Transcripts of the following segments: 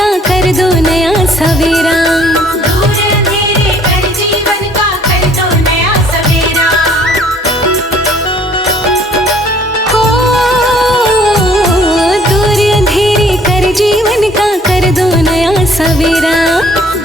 का कर दो नया सवेरा। दूर अंधेरे कर जीवन का कर दो नया सवेरा। हो दूर अंधेरे कर जीवन का कर दो नया सवेरा।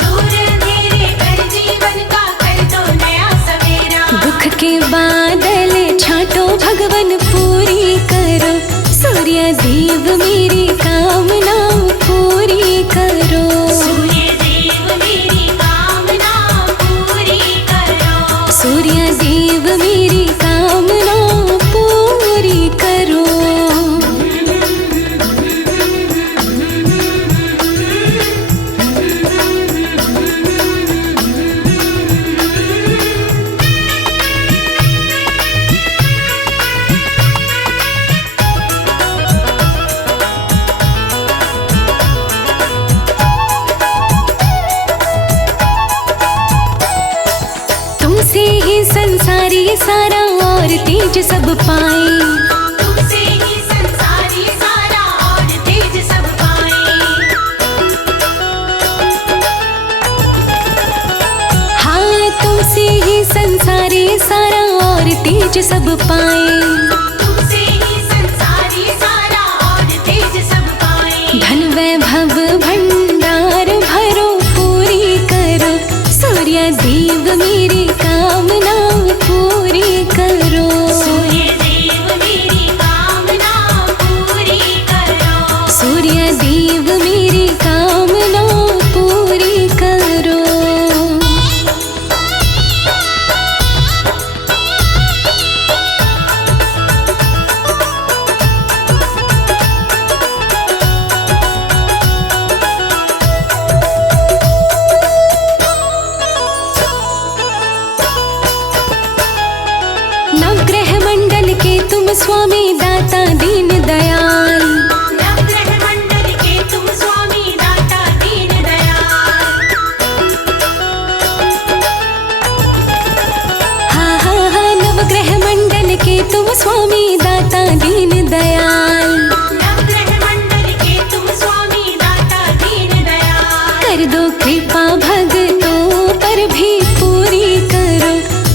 दूर अंधेरे कर जीवन का कर दो नया सवेरा। दुख के बादल छाटो भगवन पूरी करो। सूर्य देव मेरी कामना पूरी करो। सूर्य देव मेरी कामना पूरी करो। सूर्य देव मेरी कामना पूरी करो। तुमसे ही संसारी सारा और तेज सब पाए। तुमसे ही संसारी सारा और तेज सब पाए। हाँ तुमसे ही संसारी सारा और तेज सब पाए। तुमसे ही संसारी सारा और तेज सब पाए। धन वैभव भंडार भरो पूरी करो। सूर्य देव मेरी कामना पूरी करो। सूर्य देव मेरी कामना पूरी करो। सूर्य देव मेरी कामना पूरी करो। नवग्रह मंडल के तुम स्वामी दाता दीन दयाल। नवग्रह मंडल के तुम स्वामी दाता दीन दयाल। हाँ हाँ हाँ नवग्रह मंडल के तुम स्वामी दाता दीन दयाल। नवग्रह मंडल के तुम स्वामी दाता दीन दयाल। कर दो कृपा भक्तों पर भी पूरी करो।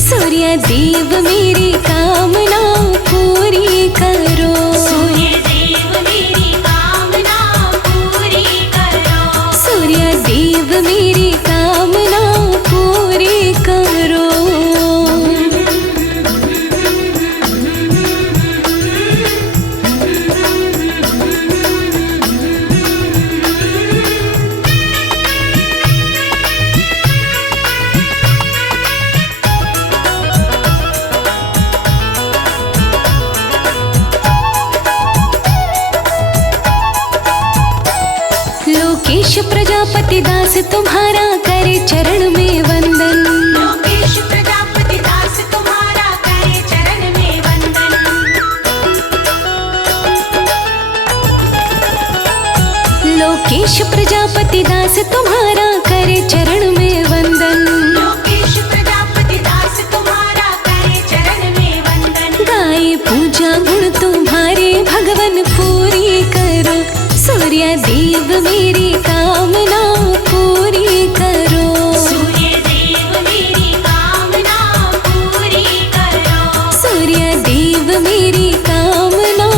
सूर्य देव मेरी कामना पूरी करो। सूर्य देव मेरी कामना पूरी करो। सूर्य देव मेरी कामना पूरी करो। लोकेश प्रजापति दास तुम्हारा करे चरण में वंदन। लोकेश प्रजापति दास तुम्हारा करे चरण में वंदन। लोकेश प्रजापति दास तुम्हारा करे चरण में वंदन। लोकेश प्रजापति दास तुम्हारा करे चरण में वंदन। गाए पूजा गुण तुम्हारे भगवन पूरी करो। सूर्य देव मेरी कामना पूरी करो। सूर्य देव मेरी कामना पूरी करो। सूर्य देव मेरी कामना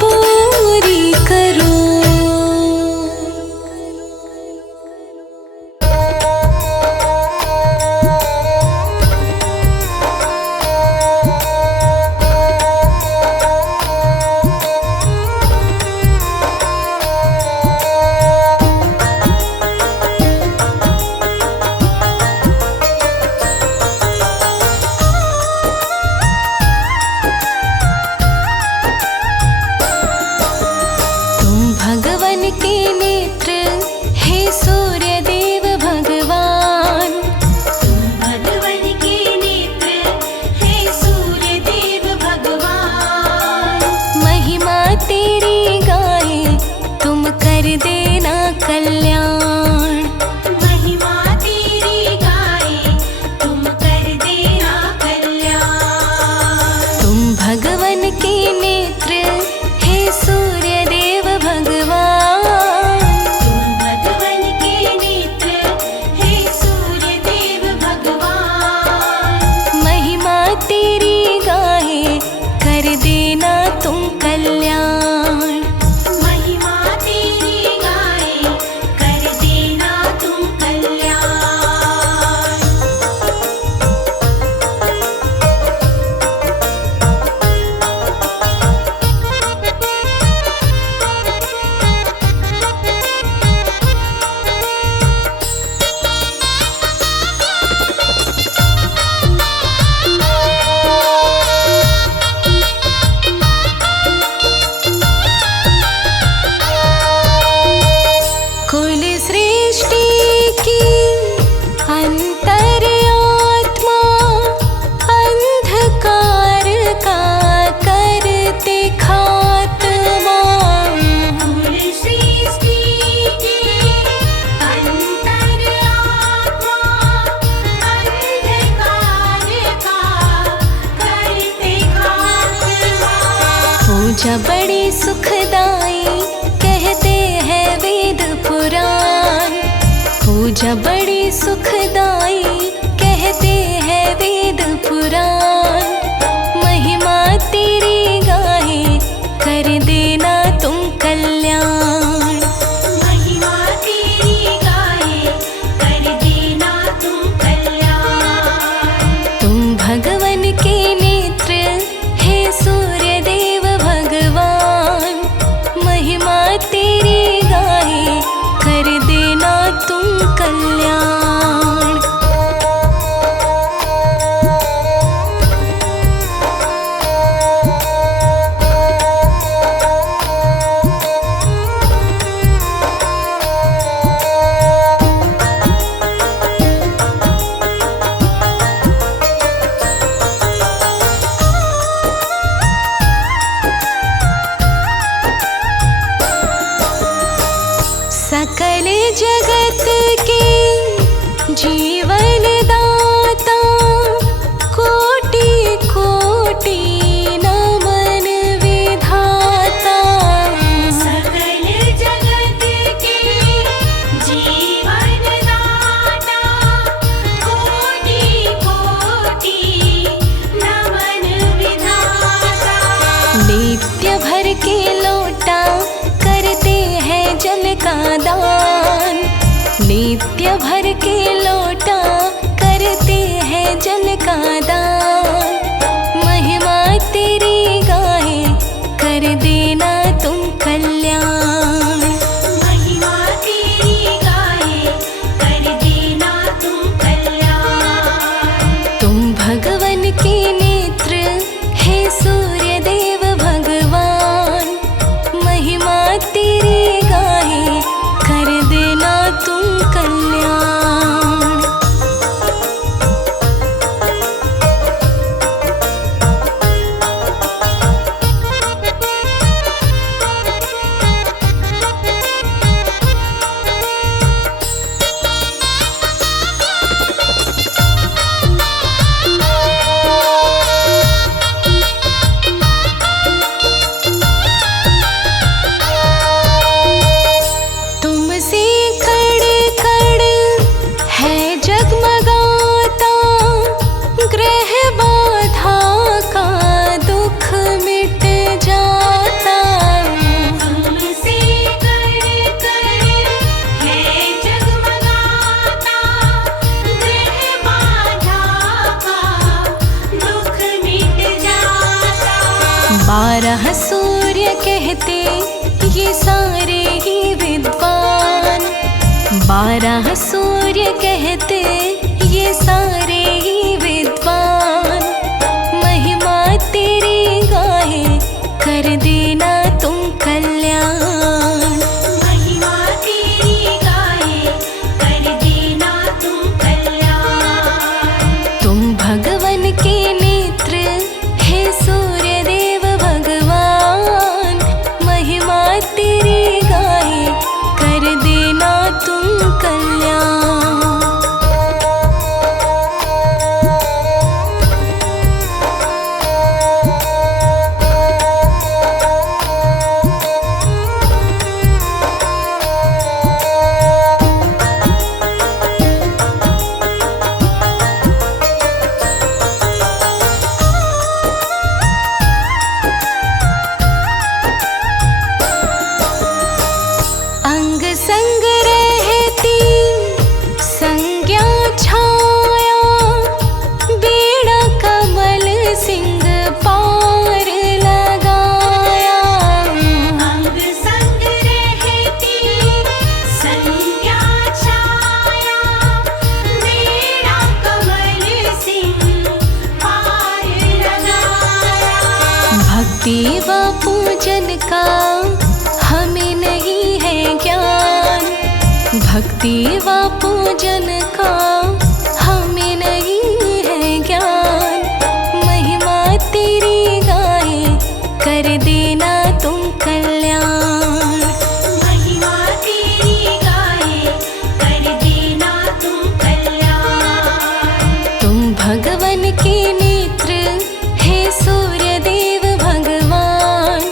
पूरी करो। पूजा बड़ी सुखदाई कहते हैं वेद पुराण। पूजा बड़ी सुखदाई कहते हैं वेद पुराण। महिमा तेरी गाहे कर देना तुम कल्याण। महिमा तेरी गाए कर देना तुम कल्याण। तुम भगवन के नेत्र हे सूर्य देव भगवान। महिमा तेरी गाहे कर देना तुम कल्याण। सकल जगत के जीवन दाता कोटि कोटि नमन विधाता। सकल जगत के जीवन दाता कोटि कोटि नमन विधाता। नित्य भर के लोटा करते हैं जल का दान। नित्य भर के लोटा करते हैं जल का दान। महिमा तेरी गाहे कर देना तुम कल्याण। महिमा तेरी गाए कर देना तुम कल्याण। तुम भगवन के नेत्र हे सूर्य देव भगवान। महिमा तेरी गाहे कर देना तुम कल्याण। तुमसे कड़ कड़ है जगमगाता। ग्रह बाधा का दुख मिट जाता। तुमसे कड़ कड़ है जगमगाता। ग्रह बाधा का दुख मिट जाता। 12 सूर्य कहते ये सारे ही विद्वान। 12 सूर्य कहते ये सारे ही विद्वान। महिमा तेरी गाहे कर देना तुम कल्याण। महिमा तेरी गाए कर देना तुम कल्याण। तुम भगवन के नेत्र हे सूर्य देव भगवान। महिमा तेरी गाहे कर देना तुम कल्याण। अंग संग रहती संज्ञा छाया। बेड़ा कमल सिंह पार लगाया। अंग संग रहती संज्ञा छाया। मेरा कमल सिंह पार लगाया। भक्ति व पूजन का हमें नहीं है ज्ञान। भक्ति व पूजन का हमें नहीं है ज्ञान। महिमा तेरी गाहे कर देना तुम कल्याण। महिमा तेरी गाए कर देना तुम कल्याण। तुम भगवन के नेत्र हे सूर्य देव भगवान।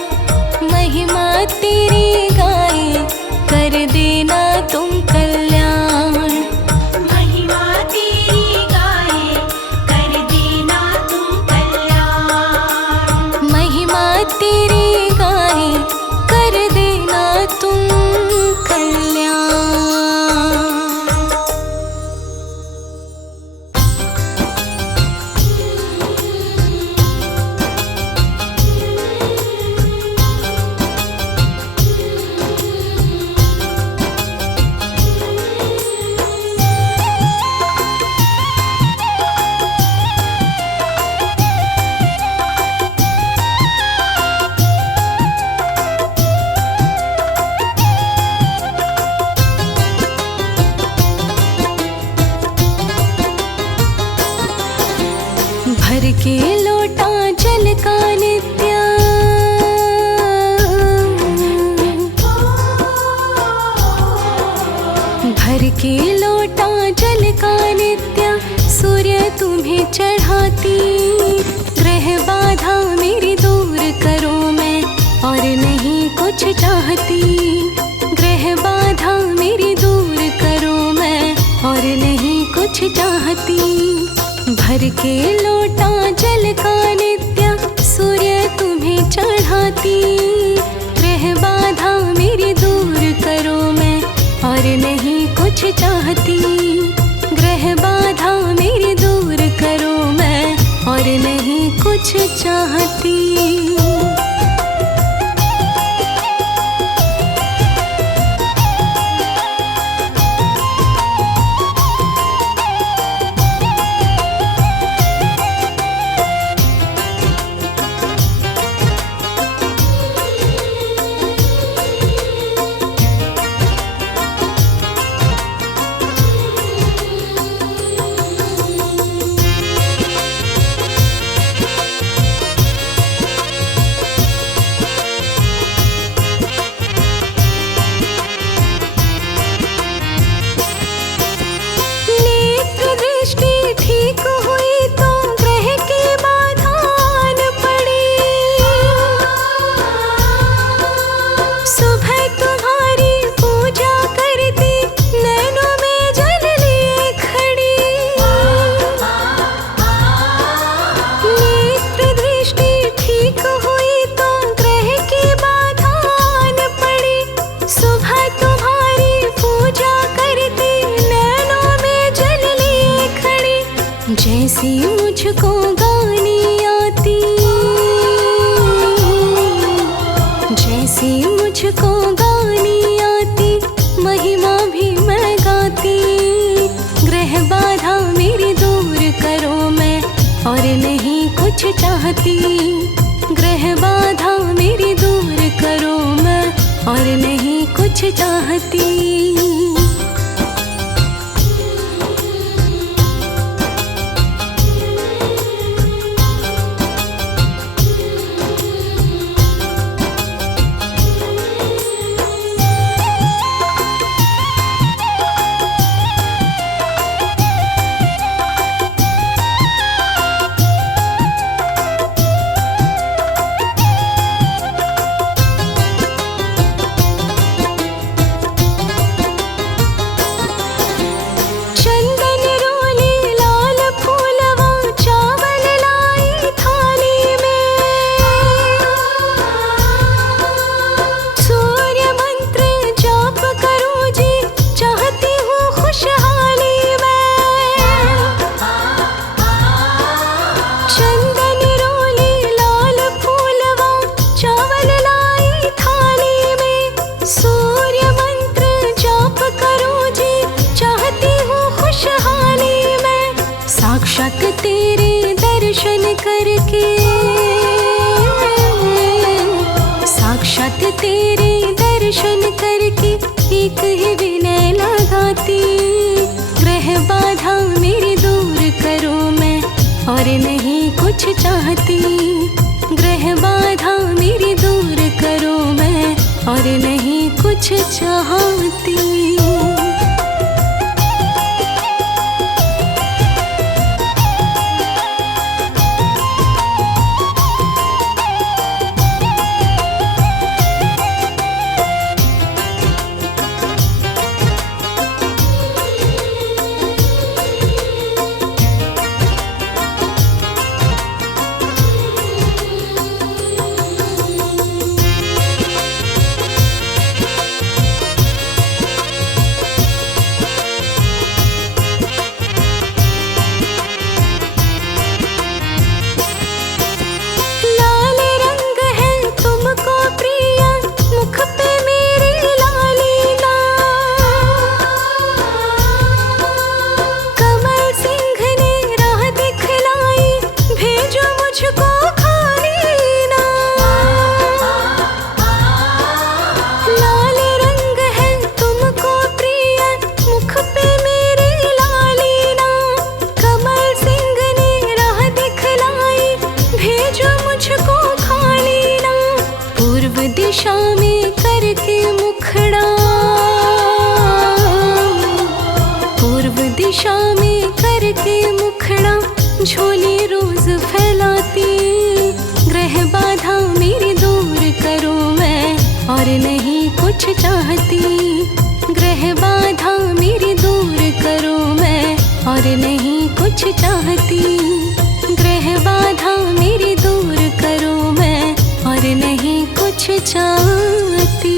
भर के लोटा जल का नित्य सूर्य तुम्हें चढ़ाती। ग्रह बाधा मेरी दूर करो मैं और नहीं कुछ चाहती। ग्रह बाधा मेरी दूर करो मैं और नहीं कुछ चाहती। भर के लोटा जल का नित्य सूर्य तुम्हें चढ़ाती। ग्रह बाधा मेरी दूर करो मैं और नहीं कुछ चाहती। ग्रह बाधा मेरी दूर करो मैं और नहीं कुछ चाहती। जैसी मुझको गानी आती, जैसी मुझको गानी आती, महिमा भी मैं गाती। ग्रह बाधा मेरी दूर करो मैं और नहीं कुछ चाहती। ग्रह बाधा मेरी दूर करो मैं और नहीं कुछ चाहती। साक्षात तेरे दर्शन करके, साक्षात तेरे दर्शन करके एक ही विनय लगाती। ग्रह बाधा मेरी दूर करो मैं और नहीं कुछ चाहती। ग्रह बाधा मेरी दूर करो मैं और नहीं कुछ चाहती। दिशा में करके मुखड़ा झोली रोज फैलाती। ग्रह बाधा मेरी दूर करो मैं और नहीं कुछ चाहती। ग्रह बाधा मेरी दूर करो मैं और नहीं कुछ चाहती। ग्रह बाधा मेरी दूर करो मैं और नहीं कुछ चाहती।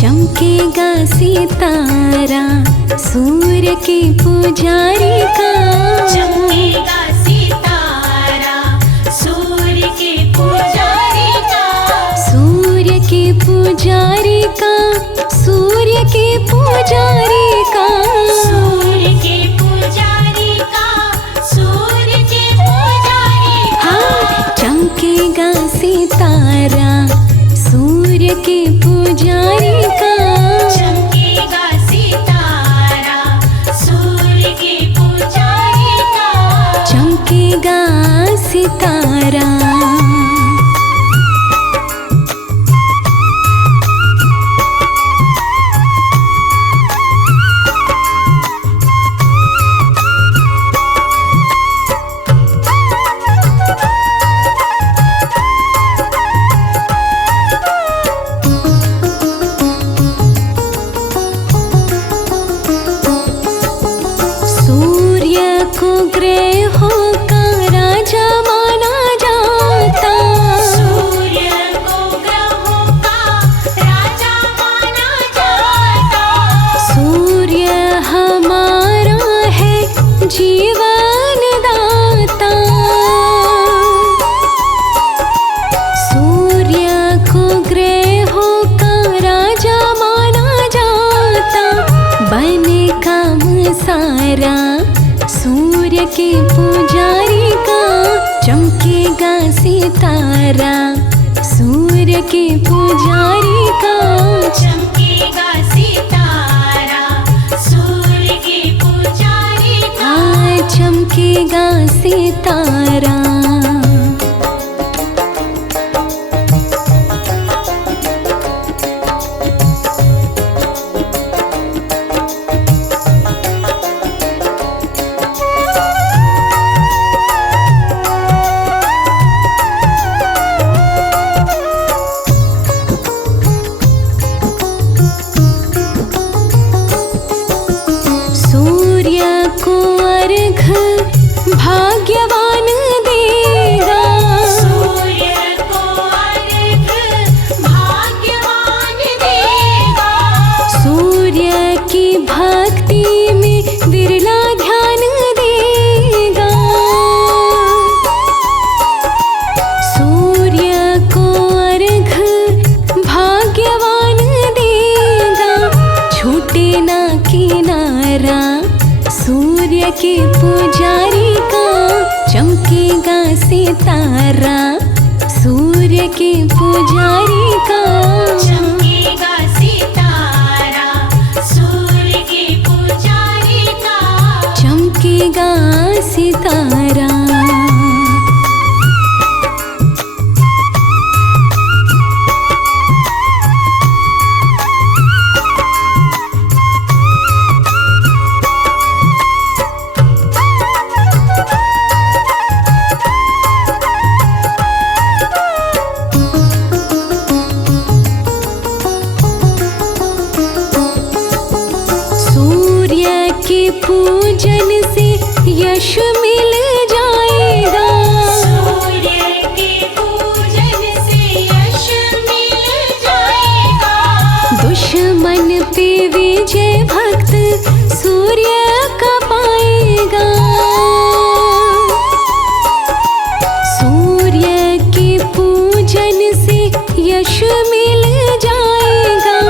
चमकेगा सितारा सूर्य के पुजारी का। चमकेगा सितारा सूर्य के पुजारी का। सूर्य के पुजारी का। सूर्य के पुजारी का। सूर्य के पुजारी का। सूर्य के पुजारी का। हाँ, चमकेगा सितारा सूर्य के पुजारी का। चमकेगा सितारा सूर्य के पुजारी का। चमकेगा सितारा। सूर्य को ग्रहों का राजा माना जाता। सूर्य को ग्रहों का राजा माना जाता। सूर्य हमारा है जीवन दाता। सूर्य को ग्रहों का राजा माना जाता। बने काम सारा सूर्य के पुजारी का। चमकेगा सितारा सूर्य के पुजारी का। चमकेगा सितारा सूर्य के पुजारी का। चमकेगा सितारा। सूर्य को अर्घ भाग्यवान देगा। सूर्य को अर्घ भाग्यवान देगा। सूर्य की भक्ति में विरला ध्यान देगा। सूर्य को अर्घ भाग्यवान देगा। छूटे ना किनारा सूर्य के पुजारी का। चमकेगा सितारा सूर्य के पुजारी का। चमकेगा सितारा सूर्य के पुजारी का। चमकेगा सितारा। सूर्य के पूजन से यश मिल जाएगा। सूर्य के पूजन से यश मिल जाएगा। दुश्मन पे विजय भक्त सूर्य का पाएगा। सूर्य के पूजन से यश मिल जाएगा।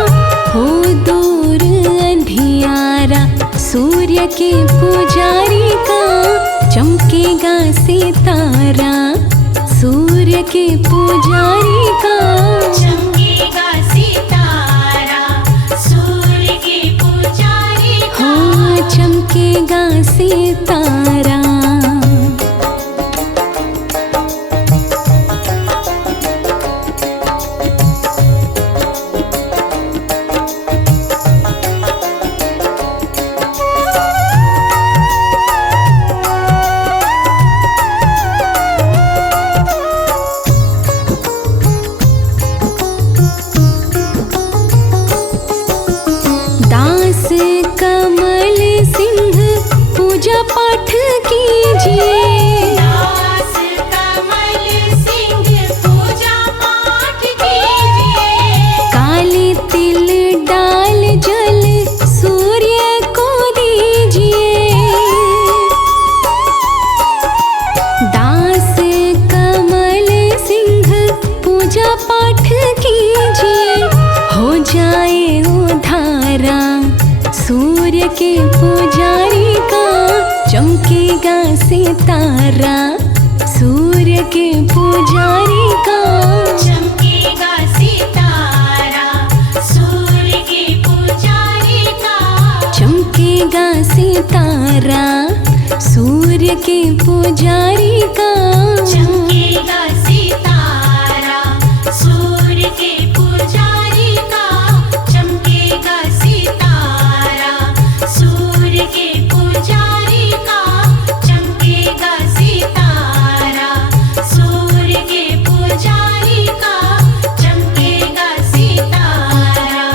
हो दूर अंधियारा सूर्य के पुजारी का। सितारा सूर्य के पुजारी का। चमकेगा सितारा सूर्य के पुजारी का। हाँ, चमकेगा सितारा। दास कमल सिंह पूजा पाठ कीजिए। दास कमल सिंह पूजा पाठ कीजिए। काले तिल डाल जल सूर्य को दीजिए। दास कमल सिंह पूजा पाठ कीजिए। हो जाए उधारा सूर्य के पुजारी का। चमकेगा सितारा सूर्य के पुजारी का। चमकेगा सितारा सूर्य के पुजारी का। चमकेगा सितारा सूर्य के पुजारी का। चमकेगा सितारा सूर्य के पुजारी का। चमकेगा सितारा सूर्य के पुजारी का। चमकेगा सितारा सूर्य के पुजारी का। चमकेगा सितारा।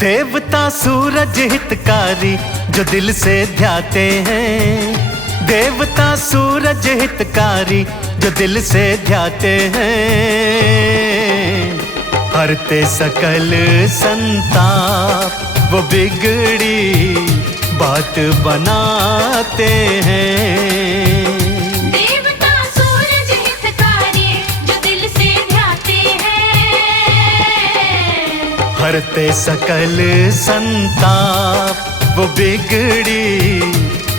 देवता सूरज हितकारी जो दिल से ध्याते हैं। देवता सूरज हितकारी जो दिल से ध्याते हैं। हरते सकल संताप वो बिगड़ी बात बनाते हैं। देवता सूरज हितकारी जो दिल से ध्याते हैं। हरते सकल संताप वो बिगड़ी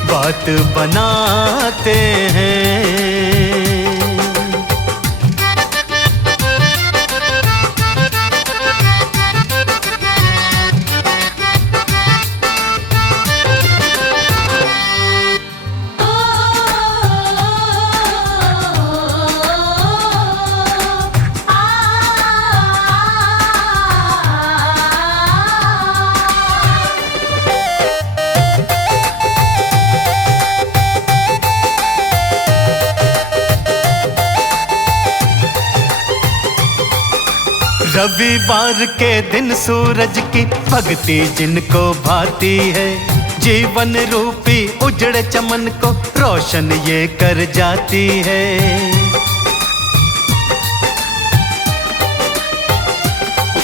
बात बनाते हैं। रविवार के दिन सूरज की भक्ति जिनको भाती है। जीवन रूपी उजड़ चमन को रोशन ये कर जाती है।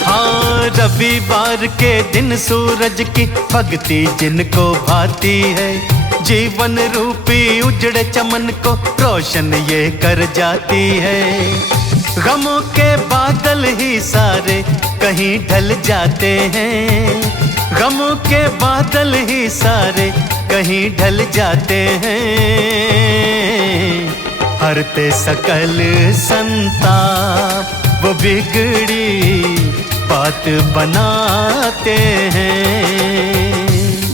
हाँ, रविवार के दिन सूरज की भक्ति जिनको भाती है। जीवन रूपी उजड़ चमन को रोशन ये कर जाती है। गमों के बादल ही सारे कहीं ढल जाते हैं। गमों के बादल ही सारे कहीं ढल जाते हैं। हरते सकल संताप वो बिगड़ी बात बनाते हैं।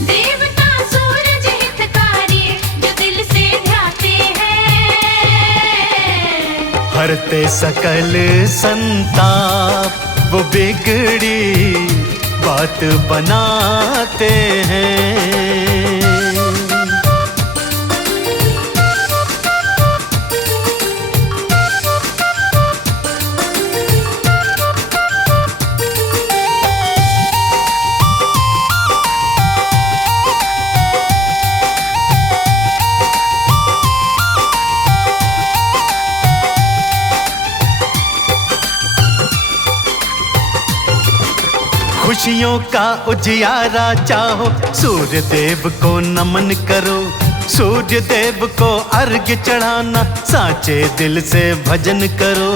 देवता सूरज हितकारी जो दिल से ध्याते हैं। हरते सकल संताप वो बिगड़ी बात बनाते हैं। खुशियों का उजियारा चाहो, सूर्य देव को नमन करो। सूर्य देव को अर्घ्य चढ़ाना, साचे दिल से भजन करो।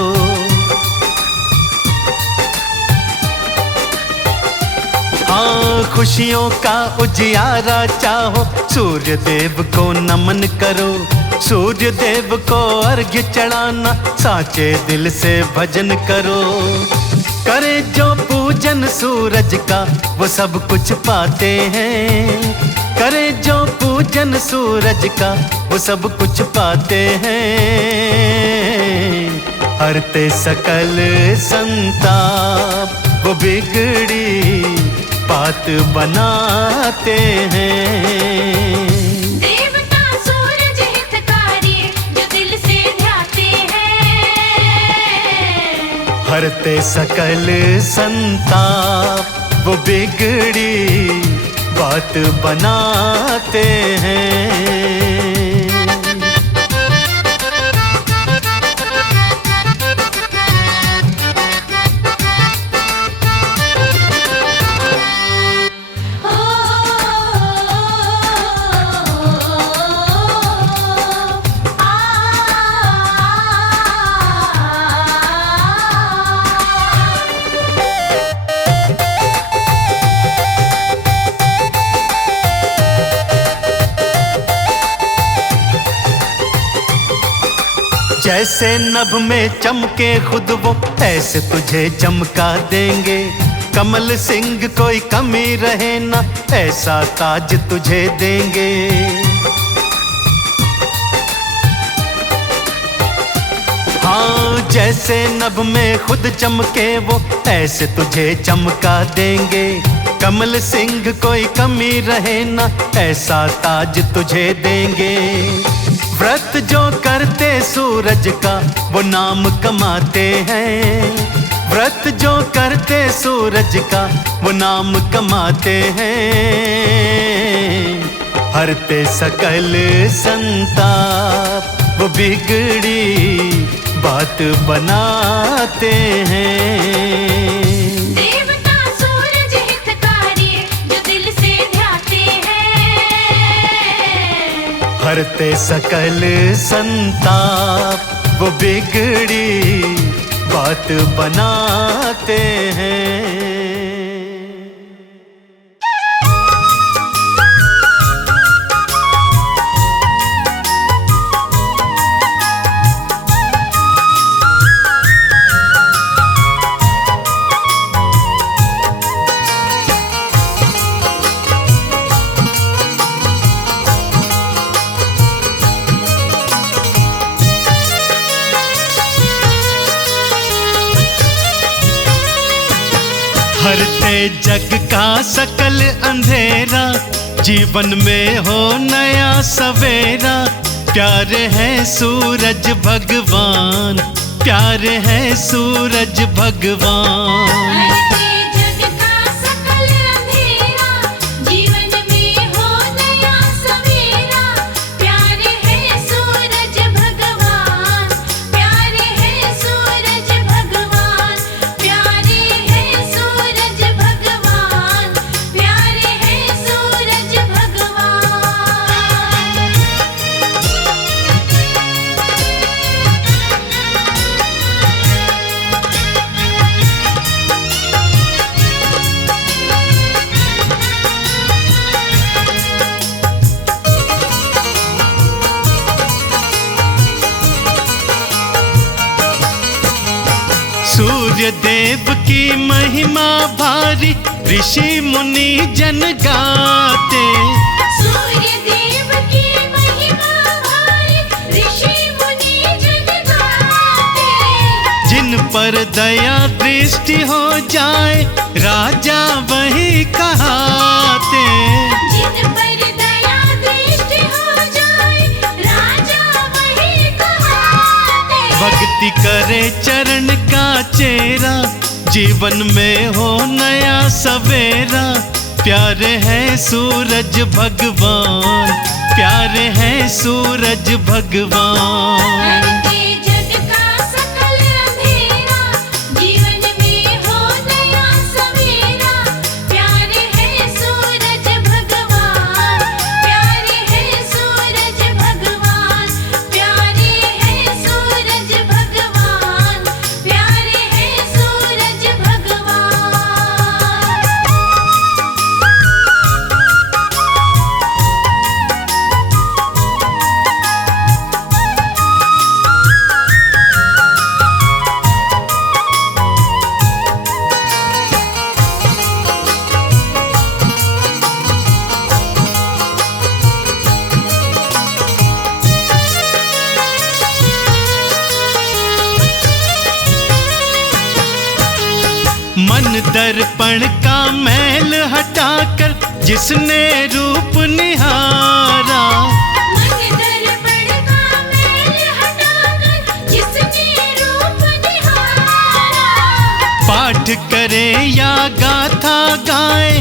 हाँ, खुशियों का उजियारा चाहो, सूर्य देव को नमन करो। सूर्य देव को अर्घ्य चढ़ाना, साचे दिल से भजन करो। करे जो पूजन सूरज का, वो सब कुछ पाते हैं। करे जो पूजन सूरज का, वो सब कुछ पाते हैं। हरते सकल संताप, वो बिगड़ी बात बनाते हैं। देवता सूरज हितकारी, जो दिल से ध्याते हैं। हरते सकल संताप, वो बिगड़ी बात बनाते हैं। जैसे नभ में चमके खुद वो, ऐसे तुझे चमका देंगे। कमल सिंह कोई कमी रहे ना, ऐसा ताज तुझे देंगे। हाँ, जैसे नभ में खुद चमके वो, ऐसे तुझे चमका देंगे। कमल सिंह कोई कमी रहे ना, ऐसा ताज तुझे देंगे। व्रत जो करते सूरज का, वो नाम कमाते हैं। व्रत जो करते सूरज का, वो नाम कमाते हैं। हरते सकल संताप, वो बिगड़ी बात बनाते हैं। देवता सूरज हितकारी, जो दिल से ध्याते हैं। हरते सकल संताप, वो बिगड़ी बात बनाते हैं। हरते जग का सकल अंधेरा, जीवन में हो नया सवेरा। प्यारे है सूरज भगवान, प्यारे है सूरज भगवान। हरते जग का सकल अंधेरा, जीवन में हो नया सवेरा। प्यारे है सूरज भगवान, प्यारे है सूरज भगवान। प्यारे है सूरज भगवान, प्यारे है सूरज भगवान। सूर्य देव की महिमा भारी, ऋषि मुनि जन गाते। सूर्य देव की महिमा भारी, ऋषि मुनि जन गाते। जिन पर दया दृष्टि हो जाए, राजा वही कहाते। जिन पर दया दृष्टि हो जाए, राजा वही कहाते। भक्ति करे चरण का चेरा, जीवन में हो नया सवेरा। प्यारे है सूरज भगवान, प्यारे है सूरज भगवान। हरते जग का सकल अंधेरा, जीवन में हो नया सवेरा। दर्पण का मैल हटाकर जिसने रूप निहारा, मन दर्पण का मैल हटाकर जिसने रूप निहारा, पाठ करे या गाथा गाए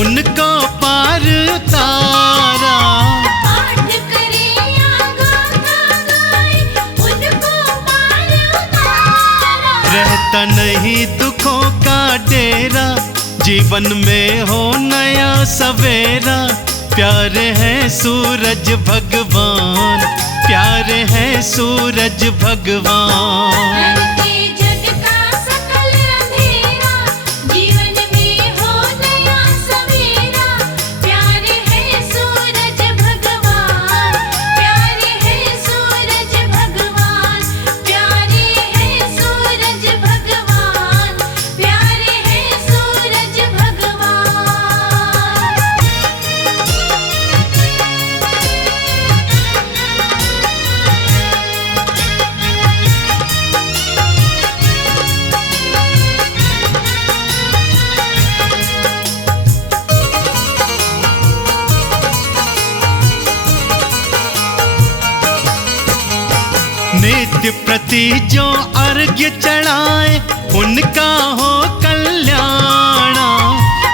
उनको पार उतारा। पाठ करे या गाथा गाए उनको पार उतारा। रहता नहीं दुखों का डेरा, जीवन में हो नया सवेरा। प्यारे हैं सूरज भगवान, प्यारे हैं सूरज भगवान। हरते जग का सकल अंधेरा, जीवन में हो नया सवेरा। प्यारे हैं सूरज भगवान, प्यारे हैं सूरज भगवान, प्यारे हैं सूरज भगवान, प्यारे हैं सूरज भगवान। नित्य प्रति जो अर्घ्य चढ़ाए उनका हो कल्याण।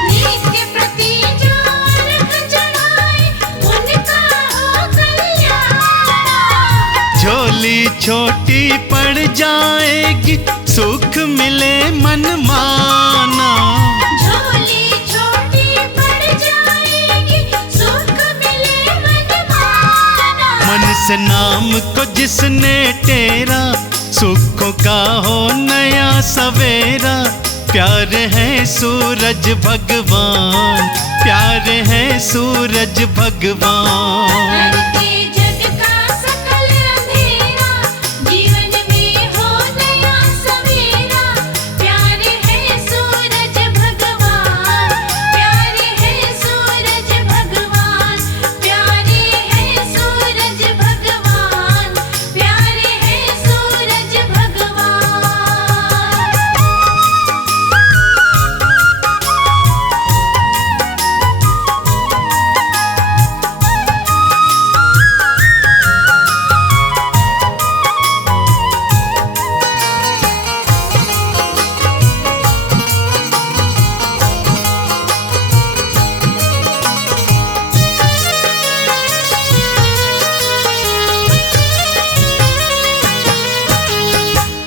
नित्य प्रति जो अर्घ चढ़ाए उनका हो कल्याण। झोली छोटी पड़ जाएगी सुख मिले मन माना। झोली छोटी पड़ जाएगी सुख मिले मन माना। मन से नाम को जिसने टेरा, सुखों का हो नया सवेरा। प्यारे हैं सूरज भगवान, प्यारे हैं सूरज भगवान। हरते जग का सकल अंधेरा, जीवन में हो नया सवेरा। प्यारे हैं सूरज भगवान, प्यारे हैं सूरज भगवान, प्यारे हैं सूरज भगवान, प्यारे हैं सूरज भगवान।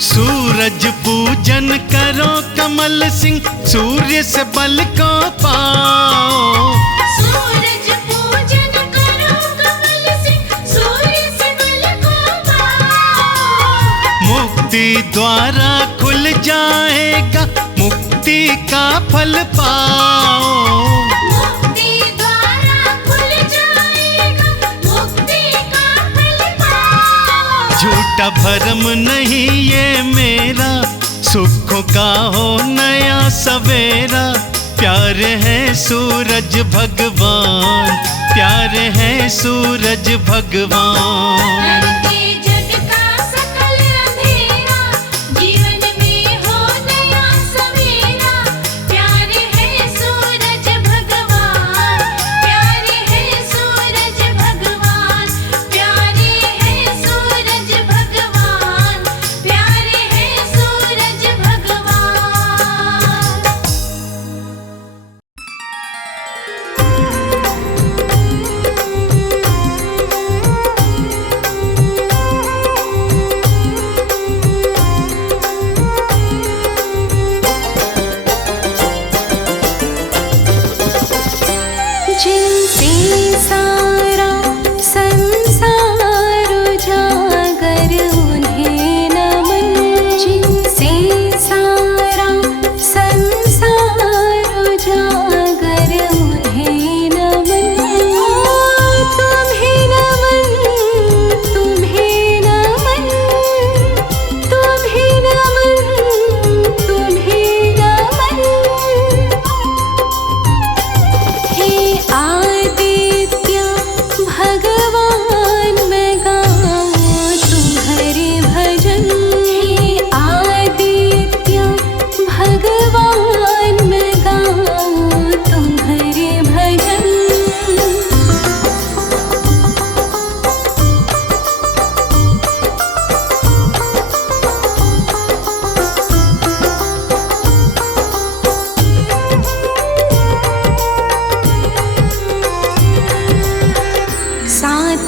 सूरज पूजन करो कमल सिंह, सूर्य से बल को पाओ। सूरज पूजन करो कमल सिंह, सूर्य से बल को पाओ। मुक्ति द्वारा खुल जाएगा, मुक्ति का फल पाओ। मुक्ति द्वारा खुल जाएगा, मुक्ति का फल पाओ। झूठा भरम नहीं ये मेरा, सुखों का हो नया सवेरा। प्यारे हैं सूरज भगवान, प्यारे हैं सूरज भगवान। हरते जग का सकल अंधेरा, जीवन में हो नया सवेरा। प्यारे हैं सूरज भगवान, प्यारे हैं सूरज भगवान, प्यारे हैं सूरज भगवान, प्यारे हैं सूरज भगवान।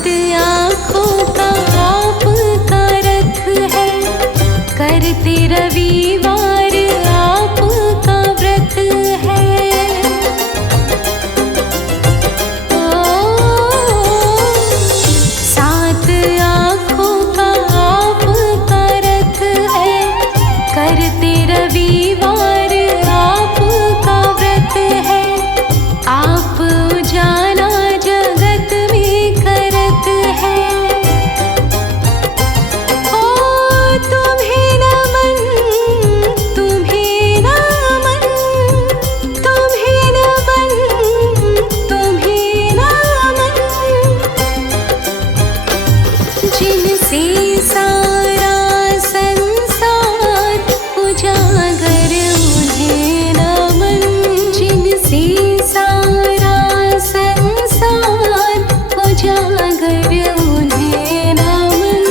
सात आँखों का आपका रथ है, करते रविवार आपका व्रत है। सात आँखों का आपका रथ है, करते रविवार आपका व्रत है। आप उजाला जगत में करत है। ओ तुम्हें नमन, तुम्हें नमन, तुम्हें नमन, तुम्हें नमन, जिनसे सारा संसार उजागर उन्हें नमन, जिनसे सारा संसार उजागर उन्हें नमन।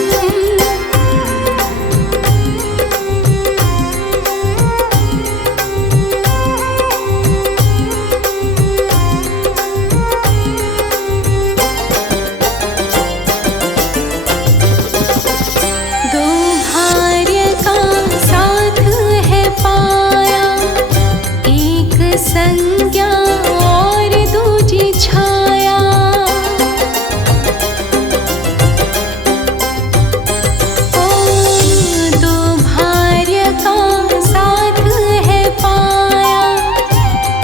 दो भार्य का साथ है पाया, एक संज्ञा और दूजी छाया। ओ दो भार्य का साथ है पाया,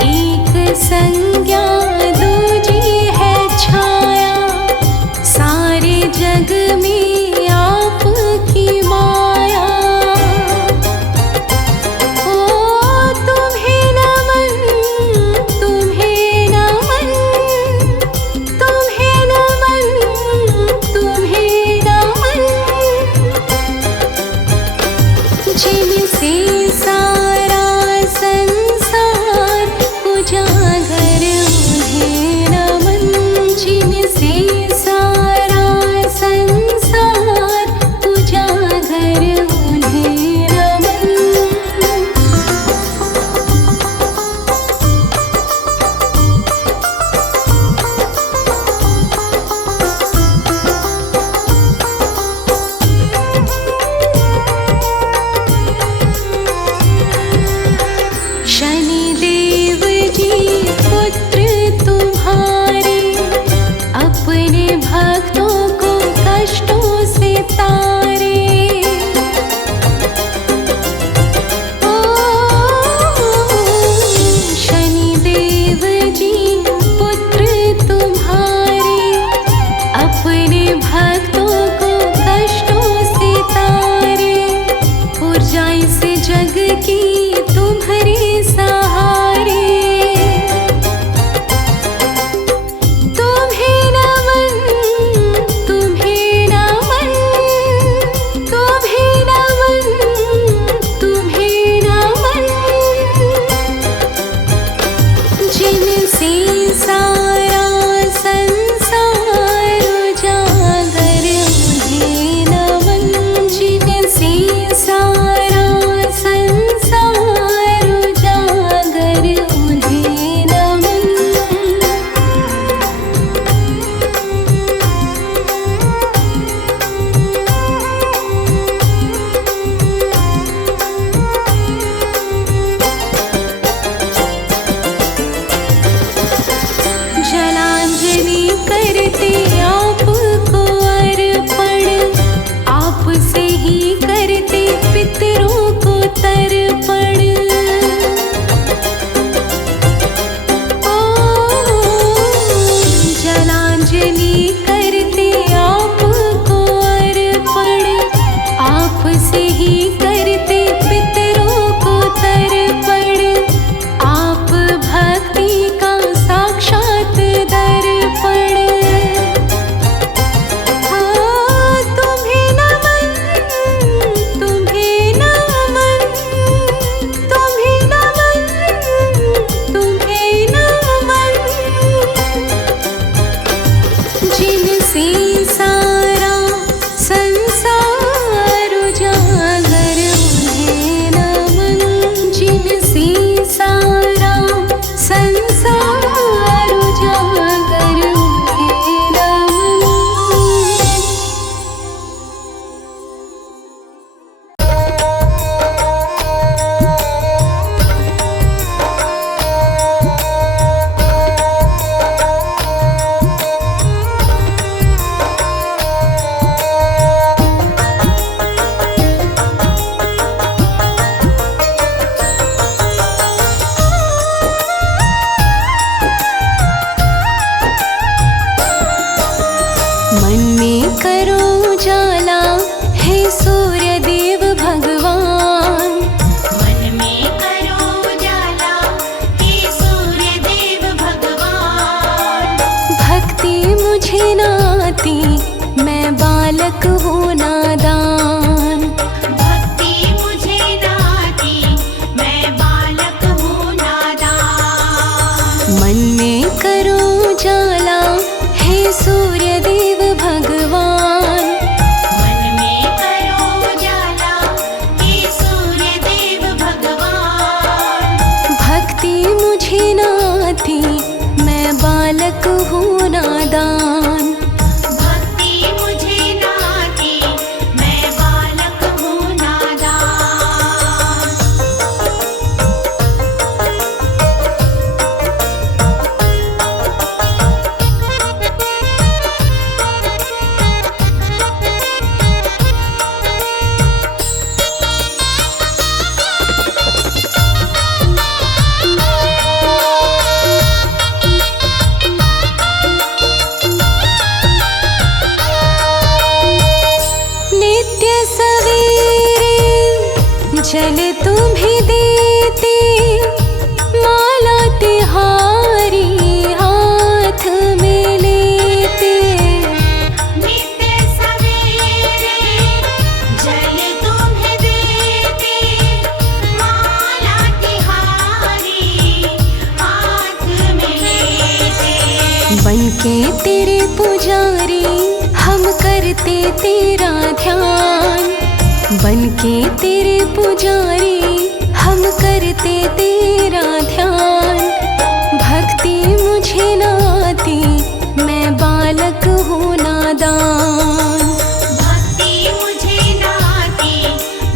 एक संज्ञा दूजी है छाया। सारे जग में आपकी माया। ओ तुम्हें नमन, तुम्हें नमन, तुम्हें नमन, तुम्हें नमन, जिनसे सारा संसार उजागर उन्हें नमन, जिनसे सारा संसार उजागर उन्हें नमन। शनिदेव जी पुत्र तुम्हारे, अपने भक्तों को कष्टों से तारे। ओ शनिदेव जी पुत्र तुम्हारे, अपने भक्तों को कष्टों से तारे। ऊर्जाएं से जग की तुम्हारे सहारे। तुम्हें नमन, तुम्हें नमन, तुम्हें नमन, तुम्हें नमन, जिनसे सारा संसार उजागर उन्हें नमन, जिनसे सारा संसार उजागर उन्हें नमन। जलांजलि करते आपको अर्पण, आपसे ही करते पितरों को तर्पण। ओ जलांजलि करते आपको अर्पण, आपसे ही करते पितरों को तर्पण। आप भक्ति का साक्षात दर्पण। हाँ तुम्हें नमन, तुम्हें नमन, तुम्हें नमन, तुम्हें नमन, जिनसे सारा संसार उजागर उन्हें नमन, जिनसे सारा संसार उजागर उन्हें नमन। बालक हूँ नादान। भक्ति मुझे न आती, मैं बालक हूँ नादान। मन में करो उजाला हे सूर्य देव भगवान। मन में करो उजाला हे सूर्य देव भगवान। भक्ति मुझे न आती, मैं बालक हूँ नादान। भक्ति मुझे न आती, मैं बालक हूँ नादान। नित्य सवेरे जल तुम्हें देते, माला तिहारी हाथ में लेते। नित्य सवेरे जल तुम्हें देते, माला तिहारी हाथ में लेते। बनके तेरे पुजारी हम करते तेरा ध्यान। बनके तेरे पुजारी हम करते तेरा ध्यान। भक्ति मुझे न आती, मैं बालक हूँ नादान। भक्ति मुझे न आती,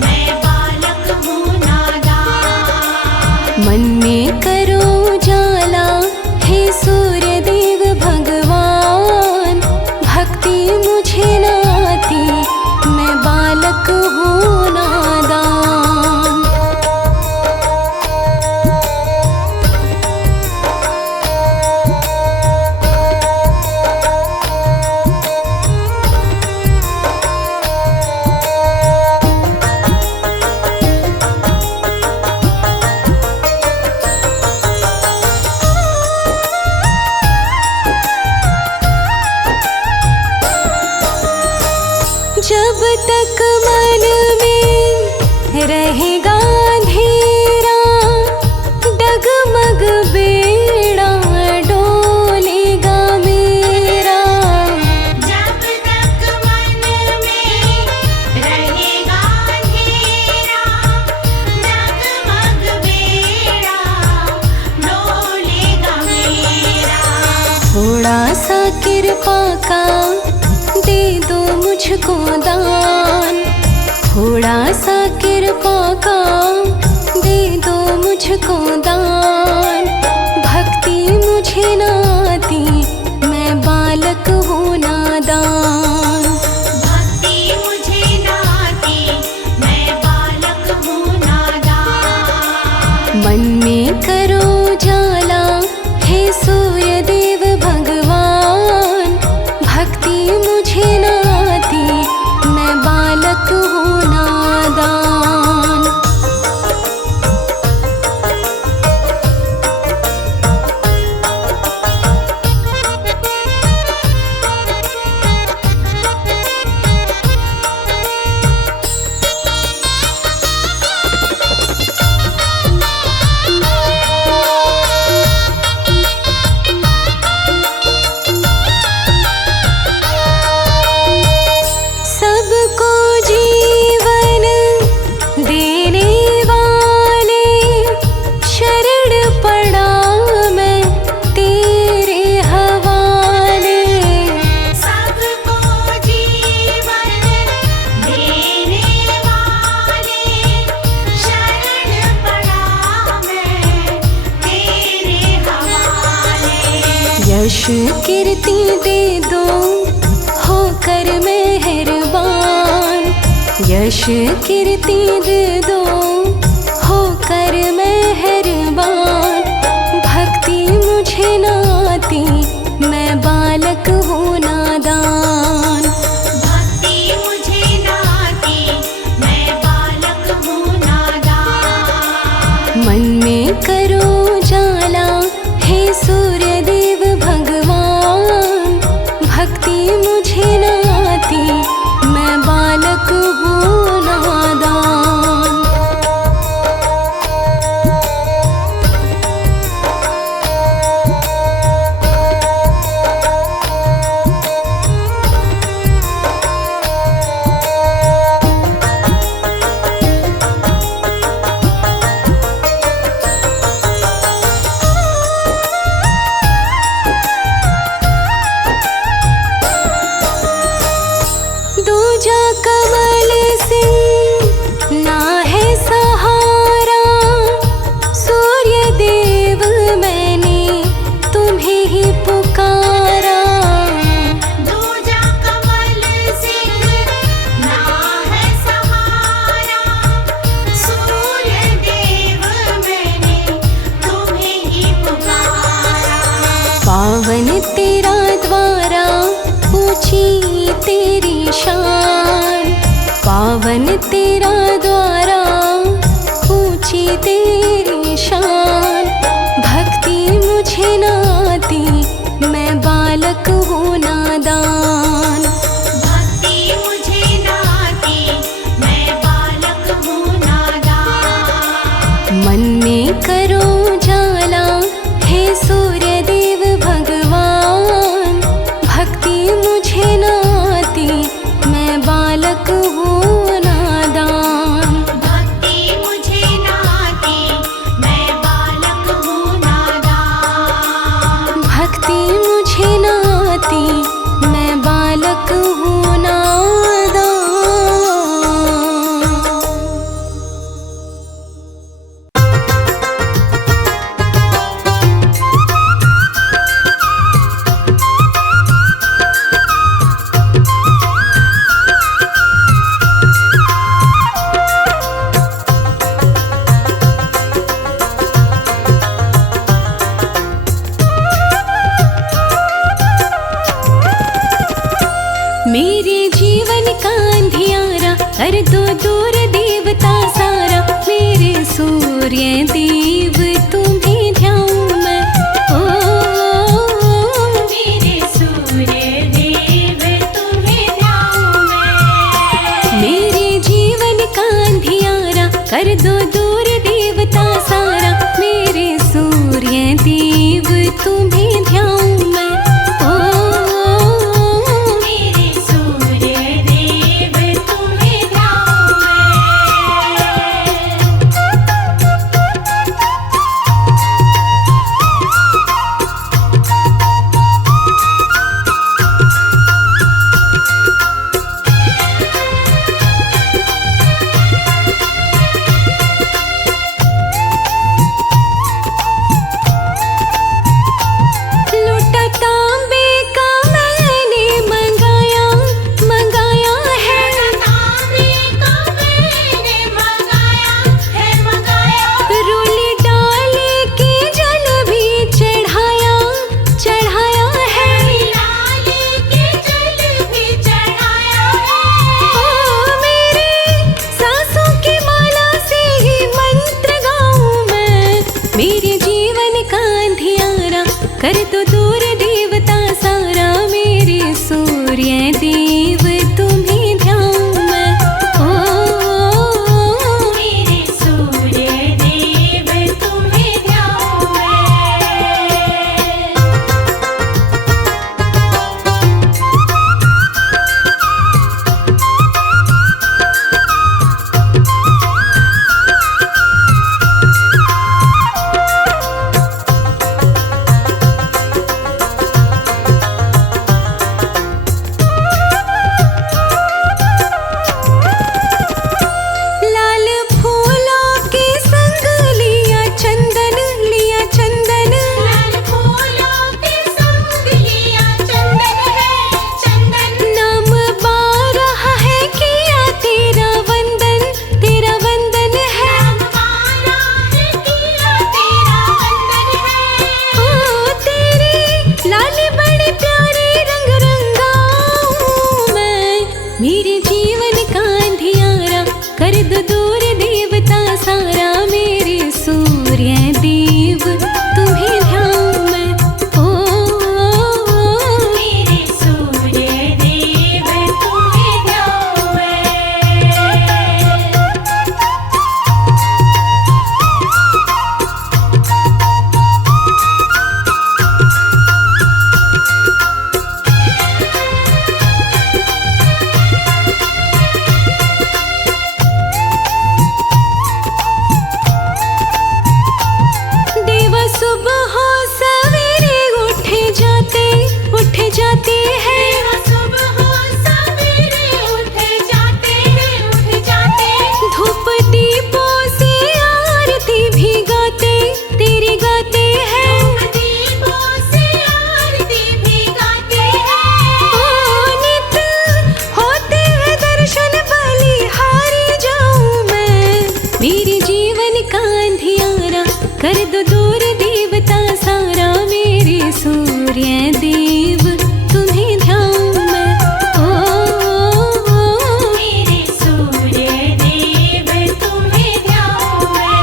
मैं बालक हूँ नादान। मन में करो उजाला हे सूर्य देव भगवान। भक्ति मुझे न आती, मैं बालक हूँ नादान। जब तक मन में रहेगा अंधेरा, डगमग बेड़ा डोलेगा मेरा। जब तक मन में रहेगा अंधेरा, डगमग बेड़ा डोलेगा मेरा। थोड़ा सा कृपा का दे दो मुझको दान। थोड़ा सा कृपा का दे दो मुझको दान। भक्ति मुझे न आती, मैं बालक हूँ नादान। भक्ति मुझे न आती, मैं बालक हूँ नादान। मन में करो उजाला हे सूर्य देव भगवान। भक्ति मुझे न आती, मैं बालक हूँ नादान। सबको जीवन देने वाले शरण पड़ा मैं तेरे हवाले। सबको जीवन देने वाले शरण पड़ा मैं तेरे हवाले। यश कीर्ति दे दो होकर मेहरबान। यश कीर्ति दे दो होकर मेहरबान। भक्ति मुझे न आती, मैं बालक हूँ नादान। भक्ति मुझे न आती, मैं बालक हूँ नादान। मन में करो उजाला हे सूर्य देव भगवान। भक्ति मुझे न आती, बालक हूँ नादान। दूजा कमल सिंह ना है सहारा, सूर्य देव मैंने तुम्हें ही पुकारा। दूजा कमल सिंह ना है सहारा, सूर्य देव मैंने तुम्हें ही पुकारा। पावन तेरा द्वारा ऊंची तेरी शान, पावन तेरा द्वारा ऊंची तेरी शान। भक्ति मुझे न आती मैं बालक हूँ नादान। भक्ति मुझे न आती मैं बालक हूँ नादान। मन में करो जाला हे सूर्य देव भगवान। भक्ति मुझे न आती मैं बालक हूँ नादान। भक्ति मुझे न आती मैं बालक हूँ नादान। भक्ति मुझे न आती मैं बालक हूँ नादान। मेरे जीवन का अंधियारा कर दो दूर देवता सारा। मेरे सूर्य देव तुम्हें ध्याऊं मैं। मेरे सूर्य देव तुम्हें ध्याऊं मैं। मेरे जीवन का अंधियारा कर दो दूर देवता सारा। मेरे सूर्य देव तुम्हें ध्याऊं मैं। मेरे सूर्य देव तुम्हें ध्याऊं कर दो दूर देवता सारा। मेरे सूर्य देव तुम्हें ध्याऊं मैं। मेरे सूर्य देव तुम्हें ध्याऊं मैं। कर दो दूर देवता सारा मेरे सूर्य देव तुम्हें ध्यान में। मेरे सूर्य देव तुम्हें ध्यान में।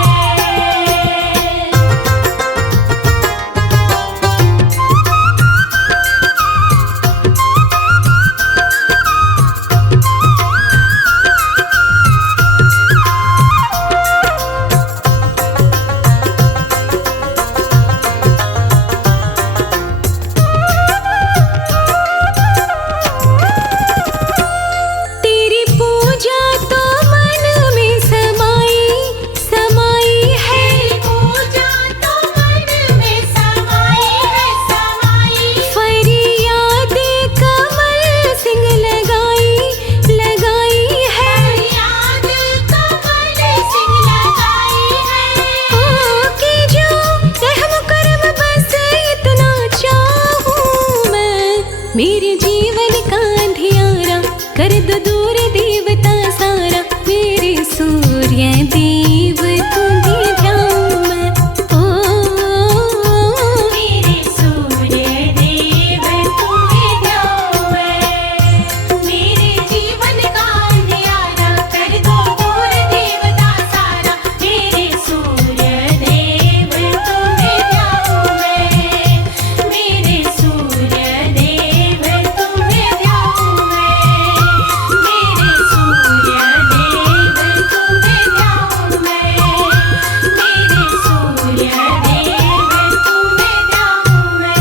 तेरी पूजा तो मन में समाई है। तेरी पूजा तो मन में समाई है। फरियाद कमल सिंह लगाई है। फरियाद कमल सिंह लगाई है। कि जो रहम करम बस इतना चाहूं मैं। मेरे जीवन का अंधियारा कर दो दूर देवता सारा मेरे सूर्य देव तुम्हें ध्यान में। मेरे सूर्य देव तुम्हें ध्यान में। मेरे जीवन का अंधियारा कर दो दूर देवता सारा मेरे सूर्य देव तुम्हें ध्यान में। मेरे सूर्य देव तुम्हें ध्यान में। मेरे सूर्य देव तुम्हें ध्यान में। मेरे सूर्य देव तुम्हें ध्यान में।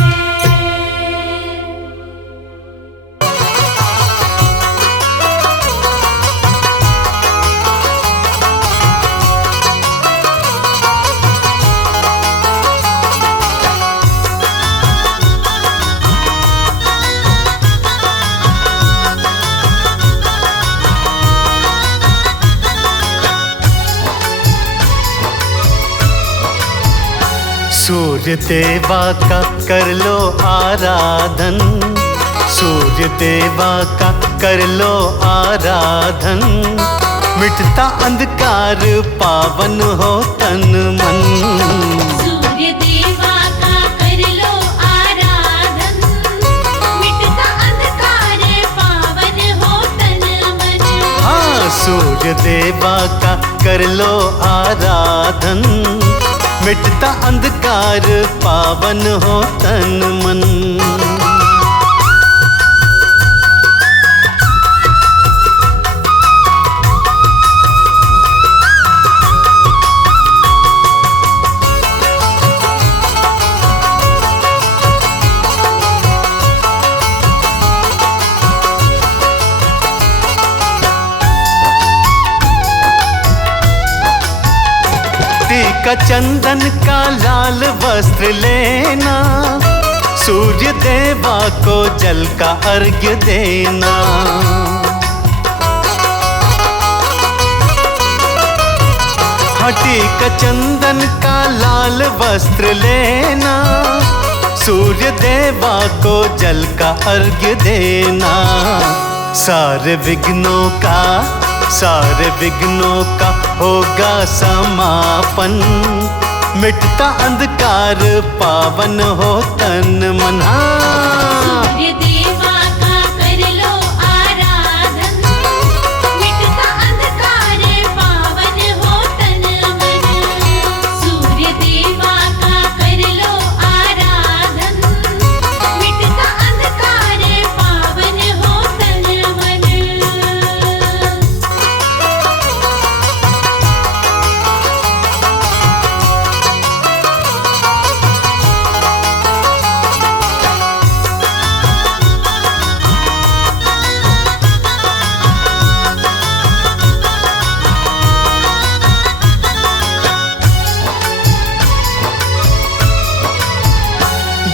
सूर्य देवा का कर लो आराधन, सूर्य देवा का कर लो आराधन। मिटता अंधकार पावन हो तन मन। सूर्य देवा का कर लो आराधन। मिटता अंधकार पावन हो तन मन। हाँ, सूर्य देवा का कर लो आराधन। मिटता अंधकार पावन हो तन मन। टीका चंदन का लाल वस्त्र लेना, सूर्य देवा को जल का अर्घ्य देना। हाँ, टीका चंदन का लाल वस्त्र लेना, सूर्य देवा को जल का अर्घ्य देना। सारे विघ्नों का होगा समापन। मिटता अंधकार पावन हो तन मन। सूर्य देवा का कर लो आराधन। मिटता अंधकार पावन हो तन मन। सूर्य देवा का कर लो आराधन। मिटता अंधकार पावन हो तन मन।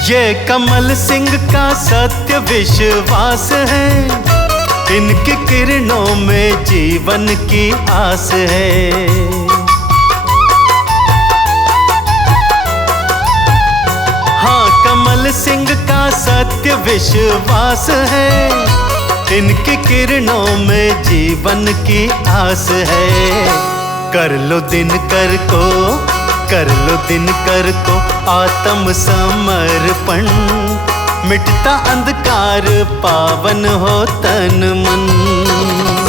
ये कमल सिंह का सत्य विश्वास है, इनकी किरणों में जीवन की आस है। हाँ, कमल सिंह का सत्य विश्वास है, इनकी किरणों में जीवन की आस है। कर लो कर लो दिनकर को आत्म समर्पण, मिटता अंधकार पावन हो तन मन।